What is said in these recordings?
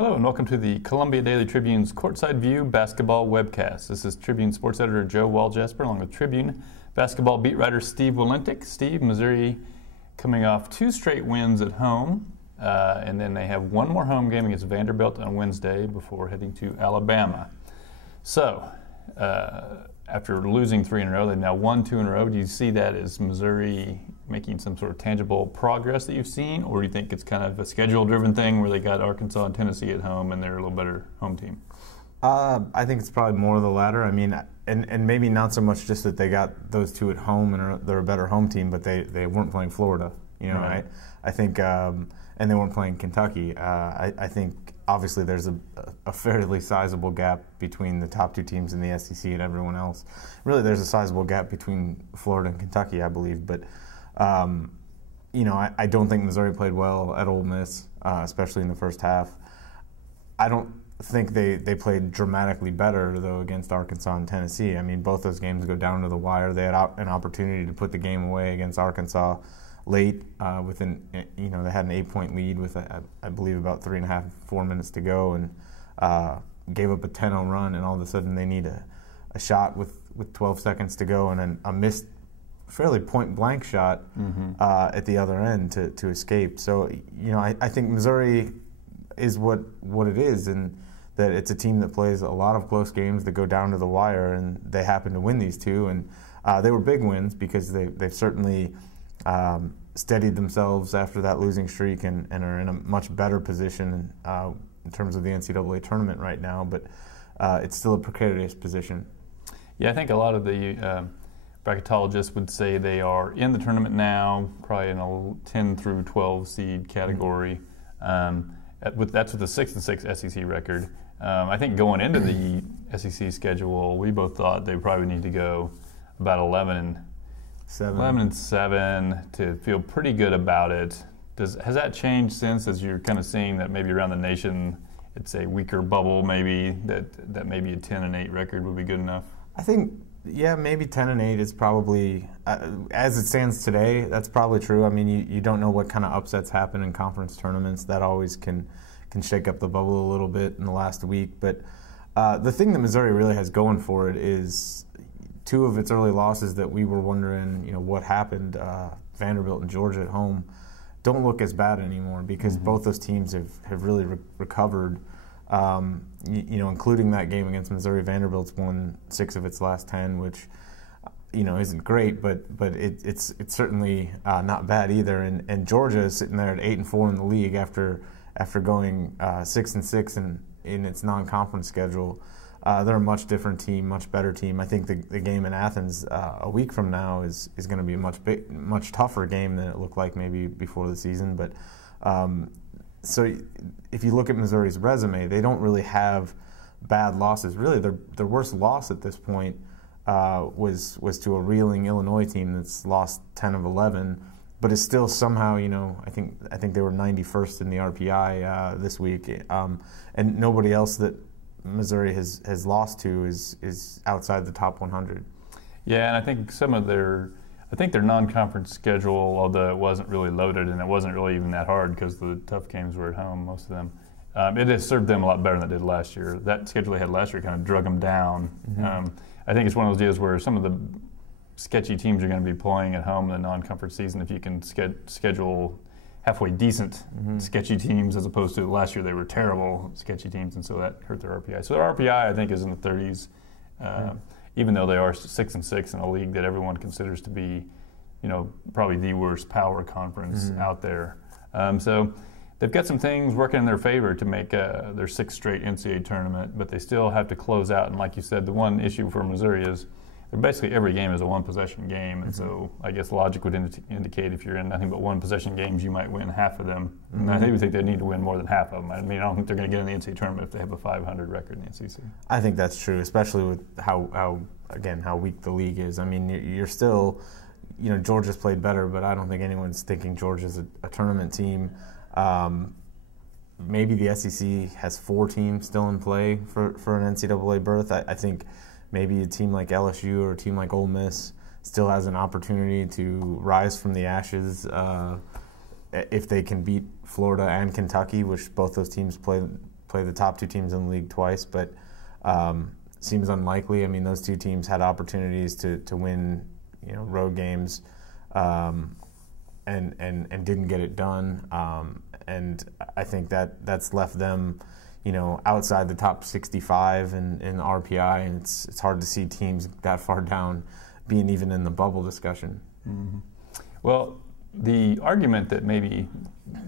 Hello and welcome to the Columbia Daily Tribune's Courtside View basketball webcast. This is Tribune sports editor Joe Waljesper along with Tribune basketball beat writer Steve Walentic. Steve, Missouri coming off 2 straight wins at home, and then they have one more home game against Vanderbilt on Wednesday before heading to Alabama. So, after losing 3 in a row, they've now won 2 in a row. Do you see that as Missouri making some sort of tangible progress that you've seen, or do you think it's kind of a schedule-driven thing where they got Arkansas and Tennessee at home and they're a little better home team? I think it's probably more of the latter. I mean, and maybe not so much just that they got those 2 at home and they're a better home team, but they weren't playing Florida. You know, right. I think, and they weren't playing Kentucky. I think obviously there's a fairly sizable gap between the top 2 teams in the SEC and everyone else. Really, there's a sizable gap between Florida and Kentucky, I believe. But you know, I don't think Missouri played well at Ole Miss, especially in the first half. I don't think they played dramatically better, though, against Arkansas and Tennessee. I mean, both those games go down to the wire. They had an opportunity to put the game away against Arkansas late. They had an 8-point lead with, I believe, about 3.5, 4 minutes to go, and gave up a 10-0 run, and all of a sudden they need a shot with 12 seconds to go and then a missed, fairly point-blank shot at the other end to escape. So, you know, I think Missouri is what it is, and that it's a team that plays a lot of close games that go down to the wire, and they happen to win these 2. And they were big wins because they've certainly steadied themselves after that losing streak and are in a much better position in terms of the NCAA tournament right now. But it's still a precarious position. Yeah, I think a lot of the bracketologists would say they are in the tournament now, probably in a 10 through 12 seed category. That's with a 6-6 SEC record. I think going into the SEC schedule, we both thought they probably need to go about 11 and 7 to feel pretty good about it. Has that changed since, as you're kind of seeing that maybe around the nation it's a weaker bubble, maybe that maybe a 10 and 8 record would be good enough? I think, yeah, maybe 10 and 8 is probably, as it stands today, that's probably true. I mean, you don't know what kind of upsets happen in conference tournaments. That always can shake up the bubble a little bit in the last week. But the thing that Missouri really has going for it is 2 of its early losses that we were wondering, you know, what happened, Vanderbilt and Georgia at home, don't look as bad anymore because both those teams have really recovered. You know, including that game against Missouri. Vanderbilt's won 6 of its last 10, which, you know, isn't great, but it's certainly not bad either. And Georgia is sitting there at 8-4 in the league after going 6-6 in its non-conference schedule. They're a much different team, much better team. I think the game in Athens a week from now is going to be a much tougher game than it looked like maybe before the season. But so if you look at Missouri's resume, they don't really have bad losses. Really, their worst loss at this point was to a reeling Illinois team that's lost 10 of 11, but is still somehow, you know, I think they were 91st in the RPI this week, and nobody else that Missouri has lost to is outside the top 100. Yeah, and I think their non-conference schedule, although it wasn't really loaded and it wasn't really even that hard because the tough games were at home, most of them, it has served them a lot better than it did last year. That schedule they had last year kind of drug them down. I think it's one of those deals where some of the sketchy teams are going to be playing at home in the non-conference season if you can schedule halfway decent sketchy teams as opposed to last year they were terrible sketchy teams, and so that hurt their RPI. So their RPI, I think, is in the 30s. Even though they are 6-6 in a league that everyone considers to be, you know, probably the worst power conference out there. So they've got some things working in their favor to make their 6th straight NCAA tournament, but they still have to close out. And like you said, the one issue for Missouri is basically every game is a one-possession game, and so I guess logic would indicate if you're in nothing but one-possession games, you might win half of them. And I would think they need to win more than half of them. I mean, I don't think they're going to get in the NCAA tournament if they have a 500 record in the SEC. I think that's true, especially with how weak the league is. I mean, you're still, you know, Georgia's played better, but I don't think anyone's thinking Georgia's a tournament team. Maybe the SEC has 4 teams still in play for an NCAA berth. I think maybe a team like LSU or a team like Ole Miss still has an opportunity to rise from the ashes if they can beat Florida and Kentucky, which both those teams play play the top two teams in the league twice, but seems unlikely. I mean, those two teams had opportunities to win, road games, and didn't get it done. And I think that's left them, outside the top 65 in RPI, and it's hard to see teams that far down being even in the bubble discussion. Mm-hmm. Well, the argument that maybe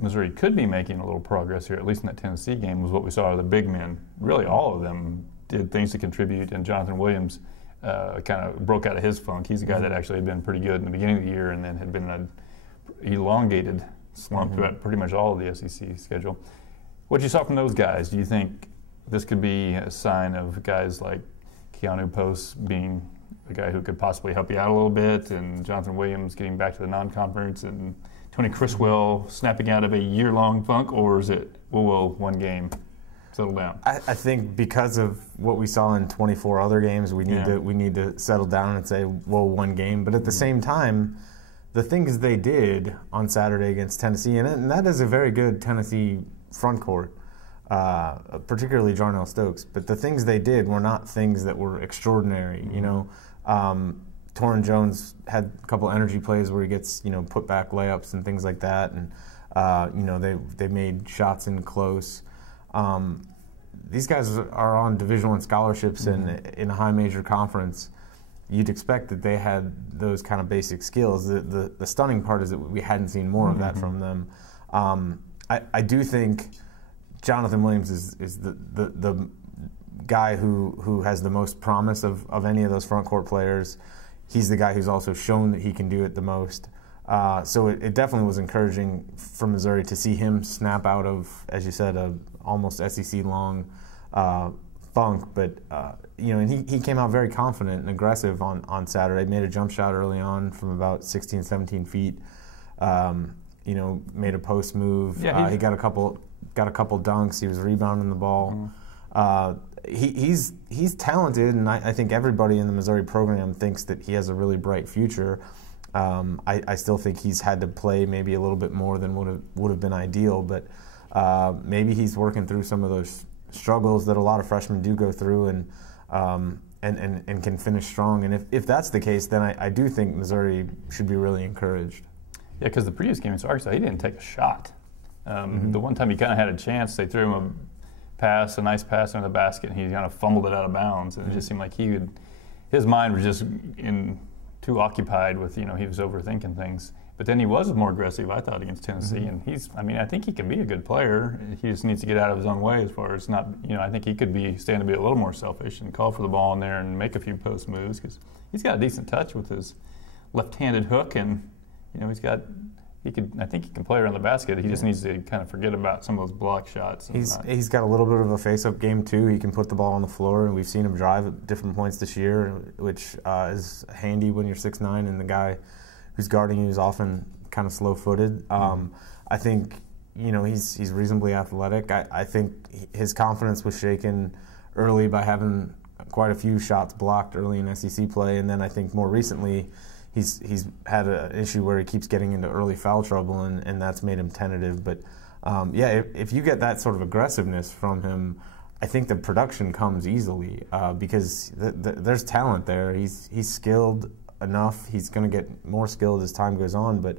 Missouri could be making a little progress here, at least in that Tennessee game, was what we saw of the big men. Really, all of them did things to contribute, and Jonathan Williams kind of broke out of his funk. He's a guy that actually had been pretty good in the beginning of the year and then had been in an elongated slump throughout pretty much all of the SEC schedule. What you saw from those guys, do you think this could be a sign of guys like Keanu Post being a guy who could possibly help you out a little bit, and Jonathan Williams getting back to the non-conference, and Tony Criswell snapping out of a year-long funk, or is it, will one game settle down? I think because of what we saw in 24 other games, we need to settle down and say, well, one game. But at the same time, the things they did on Saturday against Tennessee, and that is a very good Tennessee front court, particularly Jarnell Stokes. But the things they did were not things that were extraordinary, Torrin Jones had a couple energy plays where he gets, put back layups and things like that, and they made shots in close. These guys are on Division I scholarships in a high major conference. You'd expect that they had those kind of basic skills. The stunning part is that we hadn't seen more of that from them. I do think Jonathan Williams is the guy who has the most promise of any of those front court players. He's the guy who's also shown that he can do it the most. So it definitely was encouraging for Missouri to see him snap out of, as you said, a almost SEC-long funk. But, and he came out very confident and aggressive on Saturday. Made a jump shot early on from about 16, 17 feet. Made a post move. Yeah, he got a couple dunks. He was rebounding the ball. He's talented, and I think everybody in the Missouri program thinks that he has a really bright future. I still think he's had to play maybe a little bit more than would have been ideal, but maybe he's working through some of those struggles that a lot of freshmen do go through, and can finish strong. And if that's the case, then I do think Missouri should be really encouraged. Yeah, because the previous game in Arkansas, he didn't take a shot. The one time he kind of had a chance, they threw him a nice pass into the basket, and he kind of fumbled it out of bounds. And it just seemed like his mind was just too occupied with, he was overthinking things. But then he was more aggressive, I thought, against Tennessee. And I think he can be a good player. He just needs to get out of his own way as far as not, I think he could stand to be a little more selfish and call for the ball in there and make a few post moves, because he's got a decent touch with his left-handed hook, and, I think he can play around the basket. He just needs to kind of forget about some of those block shots. He's got a little bit of a face-up game too. He can put the ball on the floor, and we've seen him drive at different points this year, which is handy when you're 6'9", and the guy who's guarding you is often kind of slow-footed. I think he's reasonably athletic. I think his confidence was shaken early by having quite a few shots blocked early in SEC play, and then I think more recently he's had an issue where he keeps getting into early foul trouble, and that's made him tentative. But if you get that sort of aggressiveness from him, I think the production comes easily because there's talent there. He's skilled enough. He's going to get more skilled as time goes on, but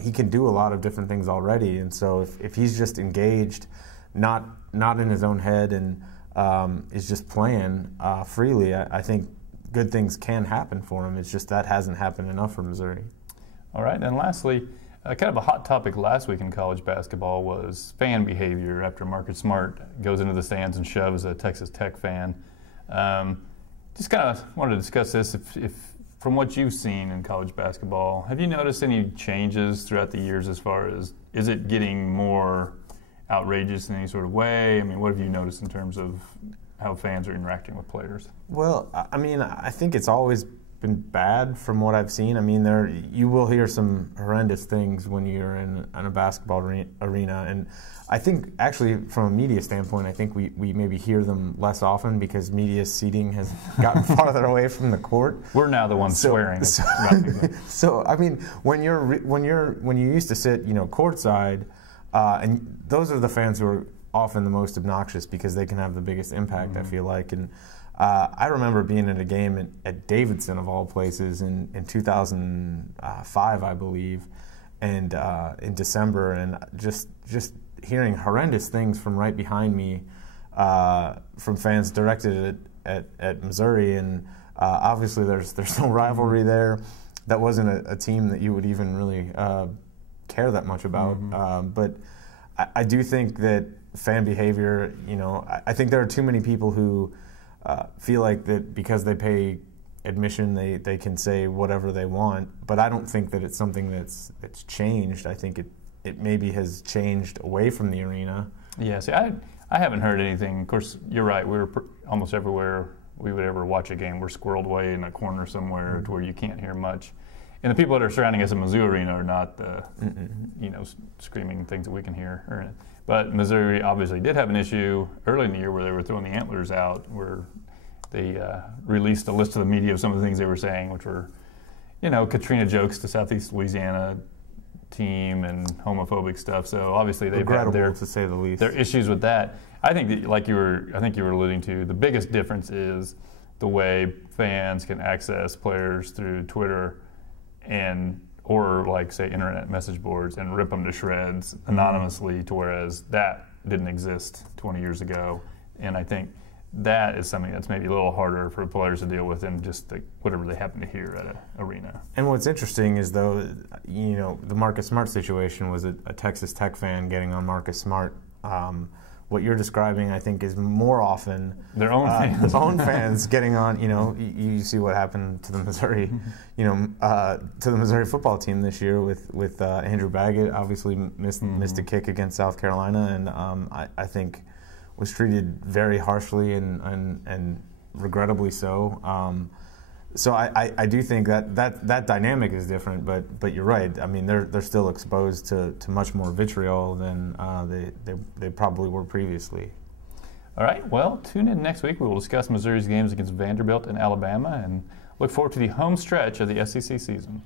he can do a lot of different things already. And so if he's just engaged, not in his own head, and is just playing freely, I think good things can happen for him. It's just that hasn't happened enough for Missouri. All right, and lastly, kind of a hot topic last week in college basketball was fan behavior after Marcus Smart goes into the stands and shoves a Texas Tech fan. Just kind of wanted to discuss this. If from what you've seen in college basketball, have you noticed any changes throughout the years as far as, is it getting more outrageous in any sort of way? I mean, what have you noticed in terms of how fans are interacting with players? Well, I think it's always been bad from what I've seen. You will hear some horrendous things when you're in a basketball arena, and I think actually from a media standpoint, I think we maybe hear them less often because media seating has gotten farther away from the court. We're now the ones swearing. So when you used to sit, courtside, and those are the fans who are often the most obnoxious because they can have the biggest impact, I feel like. And I remember being at a game at Davidson, of all places, in 2005, I believe, and in December, and just hearing horrendous things from right behind me from fans directed at Missouri. And obviously there's no rivalry there. That wasn't a team that you would even really care that much about. But I do think that fan behavior, I think there are too many people who feel like that because they pay admission, they can say whatever they want. But I don't think that it's something that's changed. I think it maybe has changed away from the arena. Yeah, see, I haven't heard anything. Of course, you're right. We're almost everywhere we would ever watch a game. We're squirreled away in a corner somewhere to where you can't hear much. And the people that are surrounding us in Mizzou Arena are not the, screaming things that we can hear. But Missouri obviously did have an issue early in the year where they were throwing the antlers out, where they released a list of the media of some of the things they were saying, which were, Katrina jokes to Southeast Louisiana team and homophobic stuff. So obviously they've had to say the least. Their issues with that. I think that, I think you were alluding to, the biggest difference is the way fans can access players through Twitter or like say internet message boards and rip them to shreds anonymously, to whereas that didn't exist 20 years ago. And I think that is something that's maybe a little harder for players to deal with than just whatever they happen to hear at an arena. And what's interesting is, though, the Marcus Smart situation was a Texas Tech fan getting on Marcus Smart. What you're describing, I think, is more often their own fans. Fans getting on. You see what happened to the Missouri, to the Missouri football team this year with Andrew Baggett. Obviously missed a kick against South Carolina, and I think was treated very harshly and regrettably so. So I do think that dynamic is different, but you're right. I mean, they're still exposed to much more vitriol than they probably were previously. All right. Well, tune in next week. We will discuss Missouri's games against Vanderbilt and Alabama, and look forward to the home stretch of the SEC season.